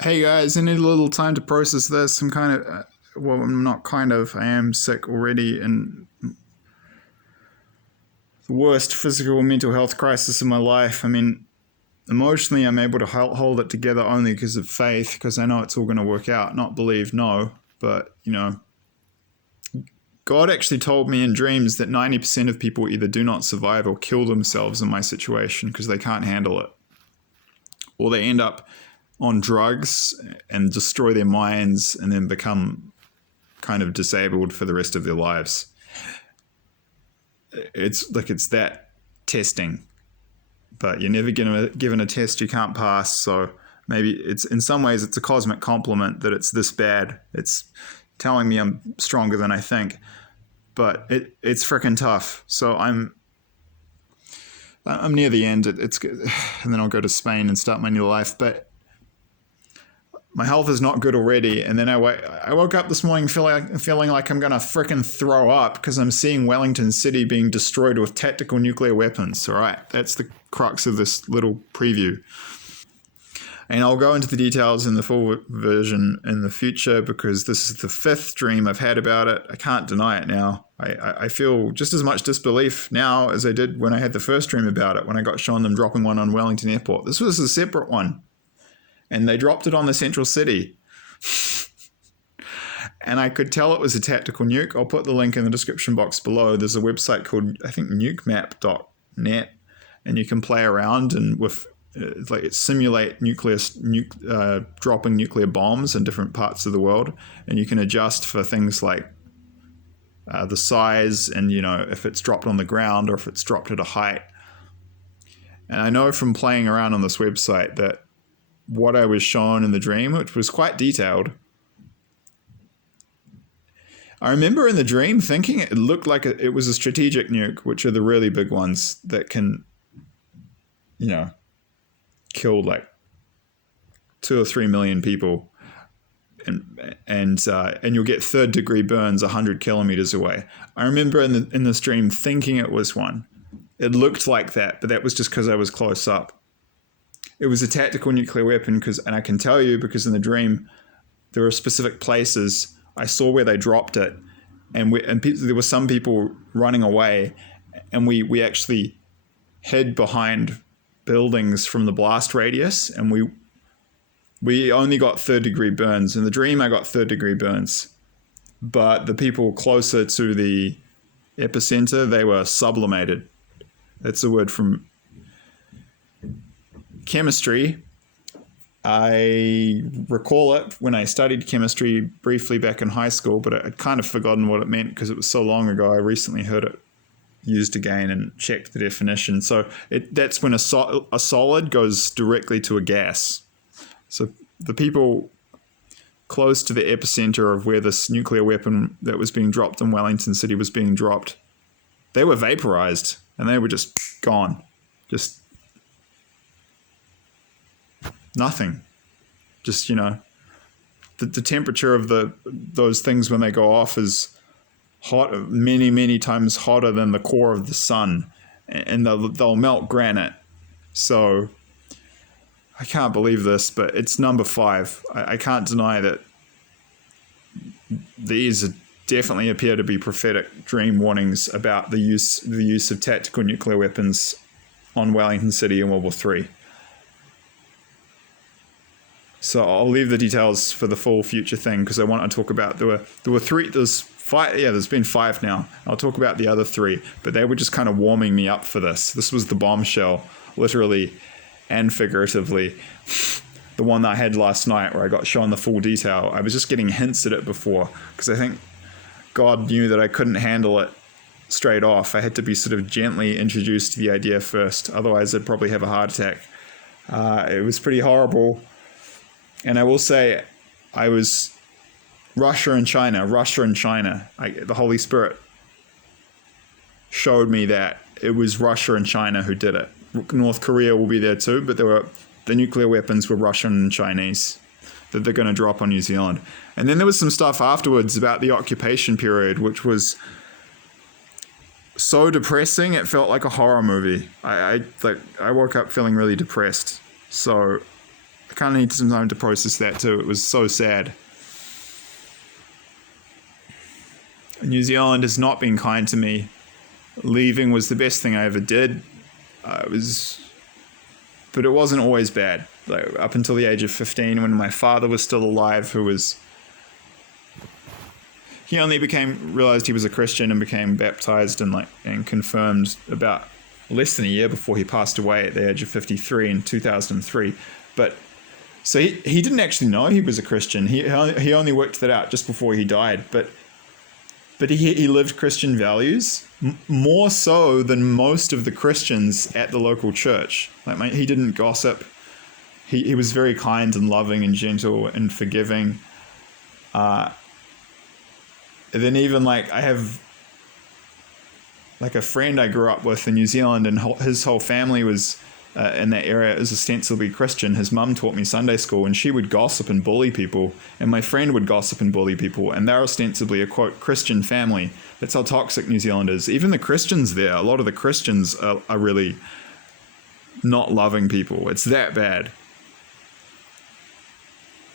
Hey guys, I need a little time to process this. I'm kind of, well, I'm not kind of, I am sick already and the worst physical and mental health crisis in my life. I mean, emotionally, I'm able to hold it together only because of faith, because I know it's all going to work out. Not believe, no, but, God actually told me in dreams that 90% of people either do not survive or kill themselves in my situation because they can't handle it. Or they end up on drugs and destroy their minds and then become kind of disabled for the rest of their lives. It's that testing, but you're never given a test you can't pass. So maybe it's in some ways it's a cosmic compliment that it's this bad. It's telling me I'm stronger than I think, but it's freaking tough. So I'm near the end. It's and then I'll go to Spain and start my new life, but my health is not good already. And then I woke up this morning feeling like I'm going to freaking throw up because I'm seeing Wellington City being destroyed with tactical nuclear weapons. All right, that's the crux of this little preview. And I'll go into the details in the full version in the future because this is the fifth dream I've had about it. I can't deny it now. I feel just as much disbelief now as I did when I had the first dream about it, when I got shown them dropping one on Wellington Airport. This was a separate one. And they dropped it on the central city. And I could tell it was a tactical nuke. I'll put the link in the description box below. There's a website called, I think, Nukemap.net. And you can play around and with simulate dropping nuclear bombs in different parts of the world. And you can adjust for things like the size and, if it's dropped on the ground or if it's dropped at a height. And I know from playing around on this website that what I was shown in the dream, which was quite detailed. I remember in the dream thinking it looked like it was a strategic nuke, which are the really big ones that can, kill like 2 or 3 million people, and you'll get third degree burns 100 kilometers away. I remember in this dream thinking it was one. It looked like that, but that was just because I was close up. It was a tactical nuclear weapon and I can tell you because in the dream there were specific places I saw where they dropped it, and there were some people running away, and we actually hid behind buildings from the blast radius, and we only got third degree burns. In the dream I got third degree burns, but the people closer to the epicenter, they were sublimated. That's a word from chemistry. I recall it when I studied chemistry briefly back in high school, but I'd kind of forgotten what it meant because it was so long ago. I recently heard it used again and checked the definition. So that's when a solid goes directly to a gas. So the people close to the epicenter of where this nuclear weapon that was being dropped in Wellington City was being dropped, they were vaporized and they were just gone. Just nothing. Just, the temperature of those things when they go off is hot, many, many times hotter than the core of the sun, and they'll melt granite. So I can't believe this, but it's number 5. I can't deny that these definitely appear to be prophetic dream warnings about the use of tactical nuclear weapons on Wellington City in World War III. So I'll leave the details for the full future thing because I want to talk about there were 3. There's 5. Yeah, there's been 5 now. I'll talk about the other 3, but they were just kind of warming me up for this. This was the bombshell, literally and figuratively. The one that I had last night where I got shown the full detail. I was just getting hints at it before because I think God knew that I couldn't handle it straight off. I had to be sort of gently introduced to the idea first. Otherwise, I'd probably have a heart attack. It was pretty horrible. And I will say, I was Russia and China. The Holy Spirit showed me that it was Russia and China who did it. North Korea will be there too, but the nuclear weapons were Russian and Chinese that they're going to drop on New Zealand. And then there was some stuff afterwards about the occupation period, which was so depressing. It felt like a horror movie. I woke up feeling really depressed. So kind of need some time to process that too. It was so sad. New Zealand has not been kind to me. Leaving was the best thing I ever did. But it wasn't always bad. Like up until the age of 15, when my father was still alive, he only realized he was a Christian and became baptized and confirmed about less than a year before he passed away at the age of 53 in 2003. But so he didn't actually know he was a Christian. He only worked that out just before he died. But he lived Christian values more so than most of the Christians at the local church. He didn't gossip. He was very kind and loving and gentle and forgiving. And then even I have a friend I grew up with in New Zealand, and his whole family was in that area is ostensibly Christian. His mum taught me Sunday school, and she would gossip and bully people, and my friend would gossip and bully people, and they're ostensibly a quote Christian family. That's how toxic New Zealand is. Even the Christians there, a lot of the Christians are really not loving people. It's that bad.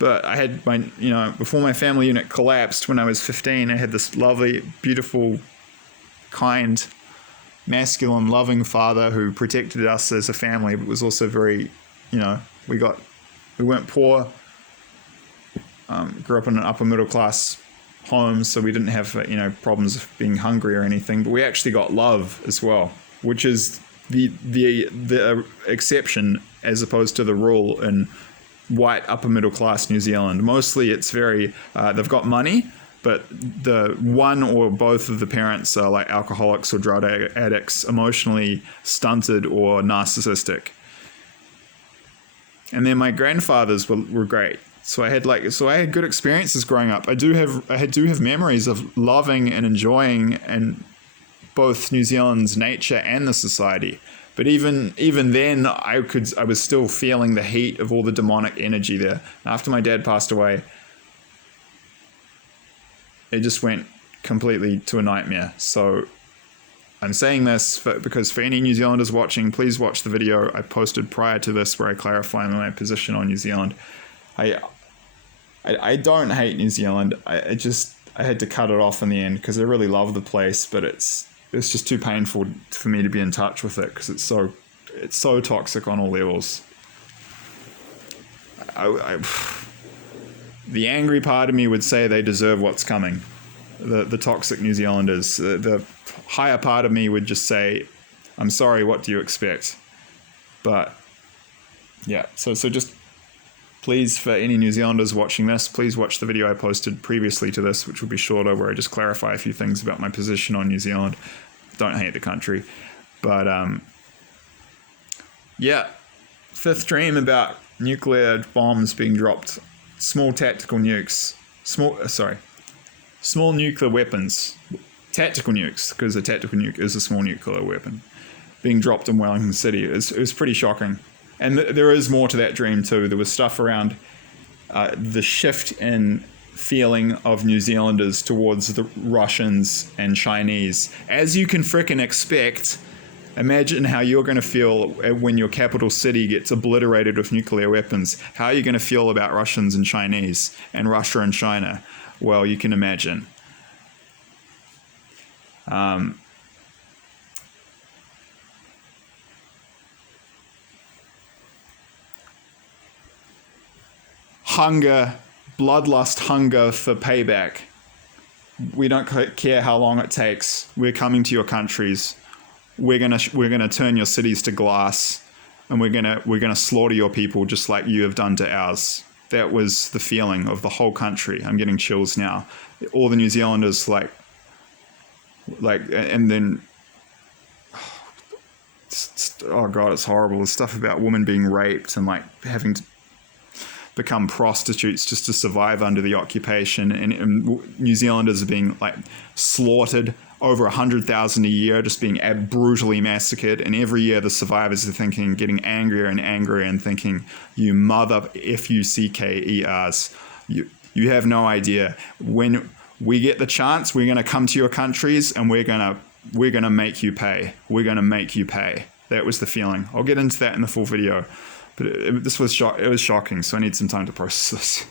But I had before my family unit collapsed when I was 15, I had this lovely, beautiful, kind, masculine, loving father who protected us as a family, but was also very, we weren't poor, grew up in an upper middle class home, so we didn't have, problems of being hungry or anything, but we actually got love as well, which is the exception as opposed to the rule in white upper middle class New Zealand. Mostly it's very, they've got money, but the one or both of the parents are like alcoholics or drug addicts, emotionally stunted or narcissistic. And then my grandfathers were great. So I had good experiences growing up. I do have memories of loving and enjoying and both New Zealand's nature and the society. But even then, I was still feeling the heat of all the demonic energy there. After my dad passed away, it just went completely to a nightmare. So I'm saying this because for any New Zealanders watching, please watch the video I posted prior to this where I clarify my position on New Zealand. I don't hate New Zealand. I had to cut it off in the end because I really love the place, but it's just too painful for me to be in touch with it because it's so toxic on all levels. The angry part of me would say they deserve what's coming. The toxic New Zealanders. The higher part of me would just say, I'm sorry, what do you expect? But yeah, so just please, for any New Zealanders watching this, please watch the video I posted previously to this, which will be shorter, where I just clarify a few things about my position on New Zealand. Don't hate the country. But yeah, fifth dream about nuclear bombs being dropped. Small tactical nukes. Small nuclear weapons. Tactical nukes, because a tactical nuke is a small nuclear weapon, being dropped in Wellington City. It was pretty shocking. And there is more to that dream too. There was stuff around the shift in feeling of New Zealanders towards the Russians and Chinese. As you can frickin' expect, imagine how you're going to feel when your capital city gets obliterated with nuclear weapons. How are you going to feel about Russians and Chinese and Russia and China? Well, you can imagine. Hunger, bloodlust hunger for payback. We don't care how long it takes. We're coming to your countries. We're gonna turn your cities to glass, and we're gonna slaughter your people just like you have done to ours. That was the feeling of the whole country. I'm getting chills now. All the New Zealanders and then oh god, it's horrible. The stuff about women being raped and having to become prostitutes just to survive under the occupation, and New Zealanders are being slaughtered, over 100,000 a year, just being brutally massacred, and every year the survivors are getting angrier and angrier and thinking, you mother fuckers, you have no idea. When we get the chance, we're going to come to your countries and we're going to make you pay. We're going to make you pay. That was the feeling. I'll get into that in the full video. But this was it was shocking. So I need some time to process this.